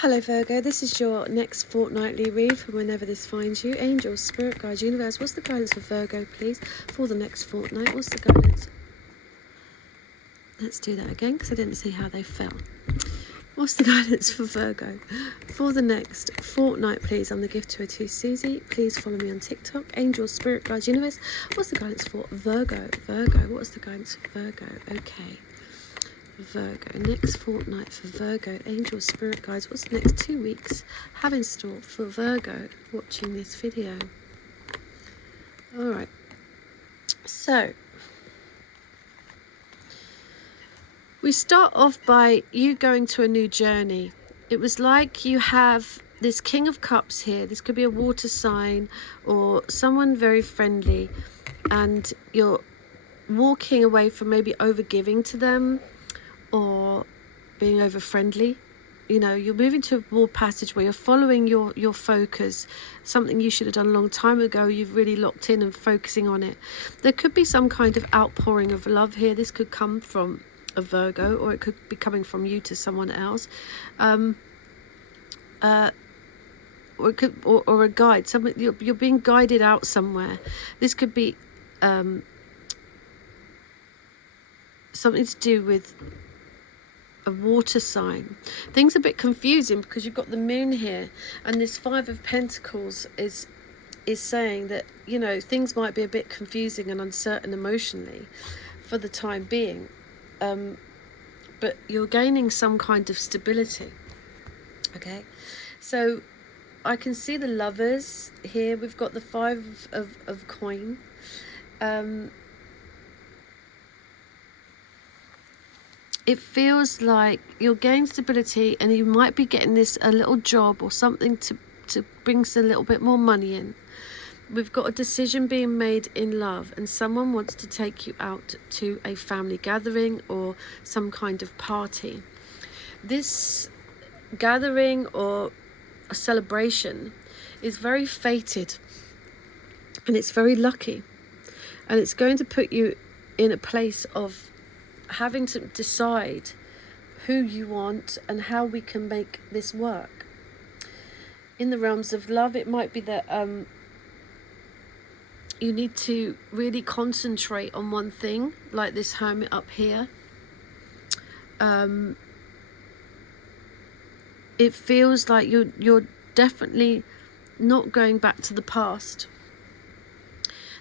Hello Virgo, this is your next fortnightly read for whenever this finds you. Angels, Spirit Guides, Universe, what's the guidance for Virgo please for the next fortnight? What's the guidance? Let's do that again because I didn't see how they fell. What's the guidance for Virgo for the next fortnight please? I'm the gift to a 2 Susie. Please follow me on TikTok. Angels, Spirit Guides, Universe, what's the guidance for Virgo? Virgo, what's the guidance for Virgo? Okay. Virgo, next fortnight for Virgo, Angels, Spirit Guides, what's the next 2 weeks have in store for Virgo watching this video? Alright, so we start off by you going to a new journey. It was like you have this King of Cups here. This could be a water sign or someone very friendly, and you're walking away from maybe overgiving to them or being over friendly. You know, you're moving to a wall passage where you're following your focus, something you should have done a long time ago. You've really locked in and focusing on it. There could be some kind of outpouring of love here. This could come from a Virgo, or it could be coming from you to someone else, or it could, or a guide. You're being guided out somewhere. This could be something to do with a water sign. Things are a bit confusing because you've got the moon here, and this 5 of Pentacles is saying that, you know, things might be a bit confusing and uncertain emotionally for the time being, but you're gaining some kind of stability. Okay, so I can see the Lovers here. We've got the 5 of coin. It feels like you'll gain stability, and you might be getting a little job or something to bring a little bit more money in. We've got a decision being made in love, and someone wants to take you out to a family gathering or some kind of party. This gathering or a celebration is very fated, and it's very lucky, and it's going to put you in a place of having to decide who you want and how we can make this work. In the realms of love, it might be that you need to really concentrate on one thing, like this Hermit up here. It feels like you're definitely not going back to the past.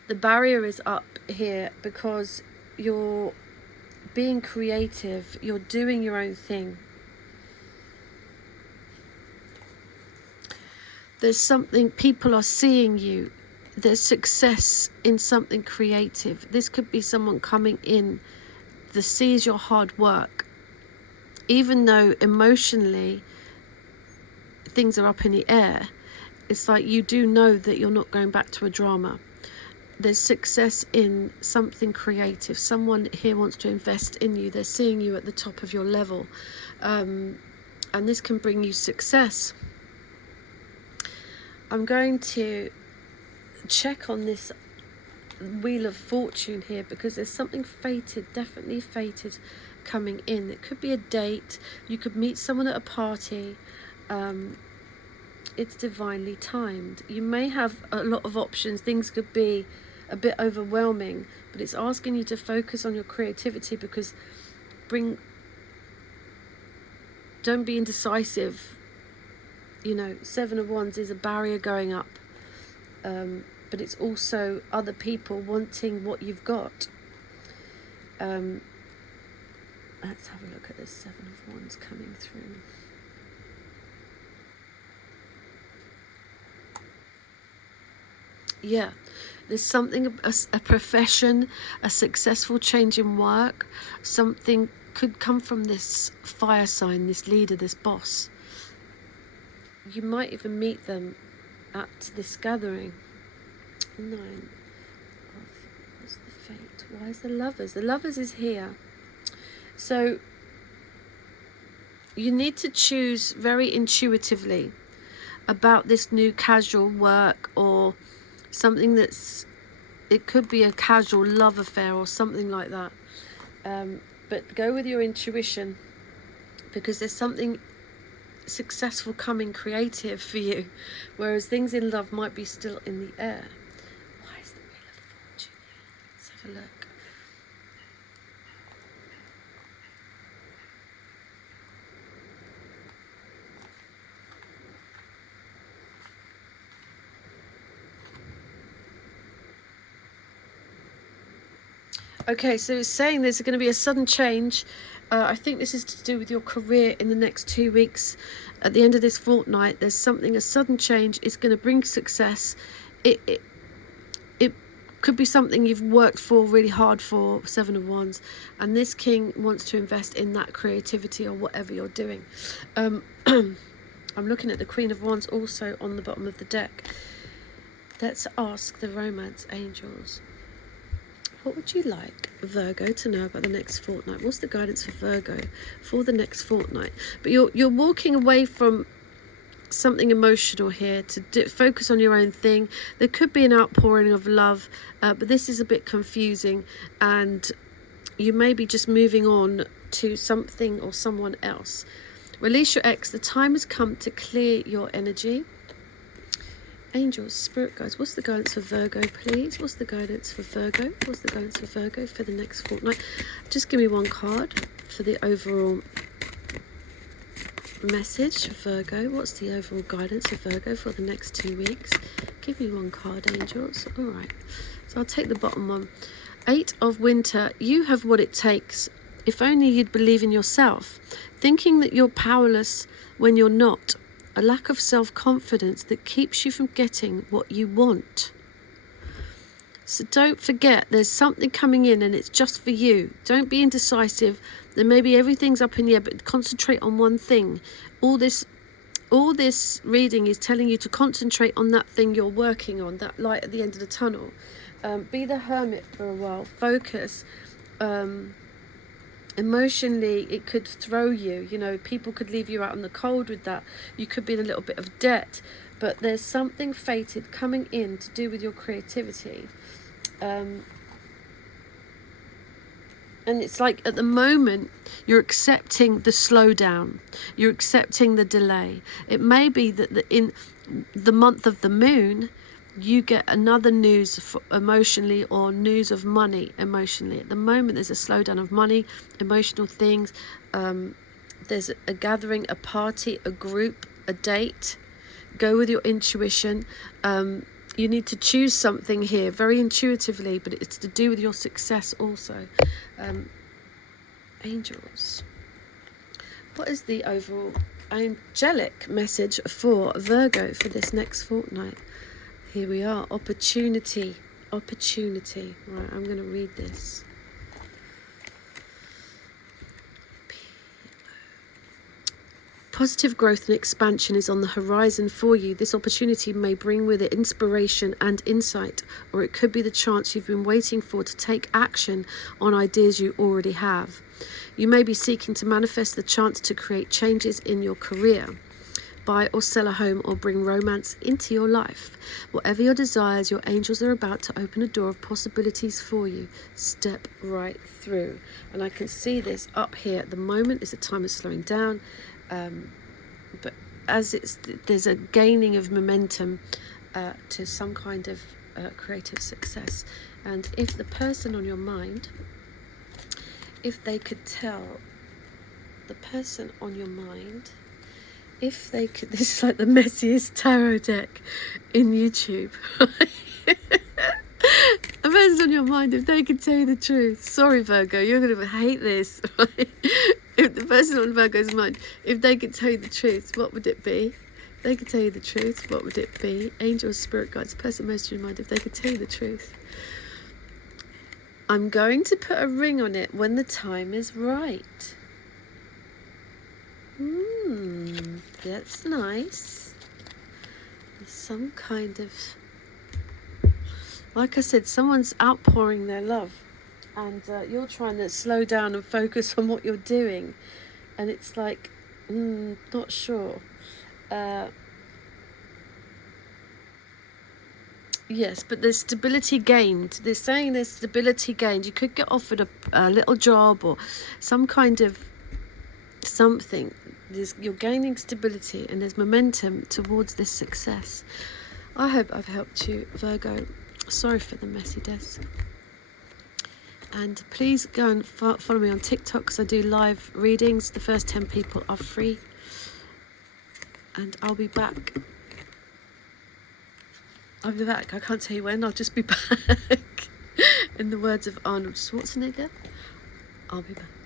The barrier is up here because you're being creative, you're doing your own thing. There's something, people are seeing you. There's success in something creative. This could be someone coming in that sees your hard work. Even though emotionally things are up in the air, it's like you do know that you're not going back to a drama. There's success in something creative. Someone here wants to invest in you. They're seeing you at the top of your level, and this can bring you success. I'm going to check on this Wheel of Fortune here because there's something fated, definitely fated, coming in. It could be a date. You could meet someone at a party. It's divinely timed. You may have a lot of options. Things could be a bit overwhelming, but it's asking you to focus on your creativity, because don't be indecisive. You know, 7 of Wands is a barrier going up, but it's also other people wanting what you've got. Let's have a look at this 7 of Wands coming through. Yeah, there's something, a profession, a successful change in work. Something could come from this fire sign, this leader, this boss. You might even meet them at this gathering. 9 of, what's the fate? Why is the Lovers? The Lovers is here. So you need to choose very intuitively about this new casual work, or something it could be a casual love affair or something like that, but go with your intuition, because there's something successful coming creative for you, whereas things in love might be still in the air. Why is the Wheel of Fortune here? Let's have a look. Okay, so it's saying there's going to be a sudden change. I think this is to do with your career in the next 2 weeks. At the end of this fortnight, there's something, a sudden change. It's going to bring success. It could be something you've worked for really hard for, Seven of Wands, and this king wants to invest in that creativity or whatever you're doing. I'm looking at the Queen of Wands also on the bottom of the deck. Let's ask the romance angels. What would you like, Virgo, to know about the next fortnight? What's the guidance for Virgo for the next fortnight? But you're walking away from something emotional here to focus on your own thing. There could be an outpouring of love, but this is a bit confusing, and you may be just moving on to something or someone else. Release your ex. The time has come to clear your energy. Angels, spirit guides, what's the guidance for Virgo, please? What's the guidance for Virgo? What's the guidance for Virgo for the next fortnight? Just give me one card for the overall message for Virgo. What's the overall guidance for Virgo for the next 2 weeks? Give me one card, angels. All right. So I'll take the bottom one. 8 of Winter. You have what it takes. If only you'd believe in yourself. Thinking that you're powerless when you're not. A lack of self-confidence that keeps you from getting what you want. So don't forget, there's something coming in and it's just for you. Don't be indecisive. Then maybe everything's up in the air, but concentrate on one thing. All this reading is telling you to concentrate on that thing you're working on, that light at the end of the tunnel. Be the hermit for a while. Focus. Emotionally, it could throw you. You know, people could leave you out in the cold with that. You could be in a little bit of debt, but there's something fated coming in to do with your creativity. And it's like at the moment you're accepting the slowdown, you're accepting the delay. It may be that in the month of the moon you get another news for emotionally, or news of money emotionally. At the moment there's a slowdown of money, emotional things. There's a gathering, a party, a group, a date. Go with your intuition. You need to choose something here very intuitively, but it's to do with your success also. Angels, what is the overall angelic message for Virgo for this next fortnight? Here we are. Opportunity. Opportunity. Right, I'm going to read this. Positive growth and expansion is on the horizon for you. This opportunity may bring with it inspiration and insight, or it could be the chance you've been waiting for to take action on ideas you already have. You may be seeking to manifest the chance to create changes in your career, buy or sell a home, or bring romance into your life. Whatever your desires, your angels are about to open a door of possibilities for you. Step right through. And I can see this up here at the moment is a time of slowing down. But as there's a gaining of momentum to some kind of creative success. And if the person on your mind, if they could tell the person on your mind, if they could, this is like the messiest tarot deck in YouTube. The person on your mind, if they could tell you the truth. Sorry, Virgo, you're going to hate this. Right? If the person on Virgo's mind, if they could tell you the truth, what would it be? If they could tell you the truth, what would it be? Angels, spirit guides, person most in your mind, if they could tell you the truth. I'm going to put a ring on it when the time is right. That's nice. There's some kind of, like I said, someone's outpouring their love, and you're trying to slow down and focus on what you're doing, and it's like, not sure. Yes, but there's stability gained. They're saying there's stability gained. You could get offered a little job or some kind of something. You're gaining stability and there's momentum towards this success. I hope I've helped you, Virgo. Sorry for the messy desk. And please go and follow me on TikTok, because I do live readings. The first 10 people are free. And I'll be back. I'll be back. I can't tell you when. I'll just be back. In the words of Arnold Schwarzenegger, I'll be back.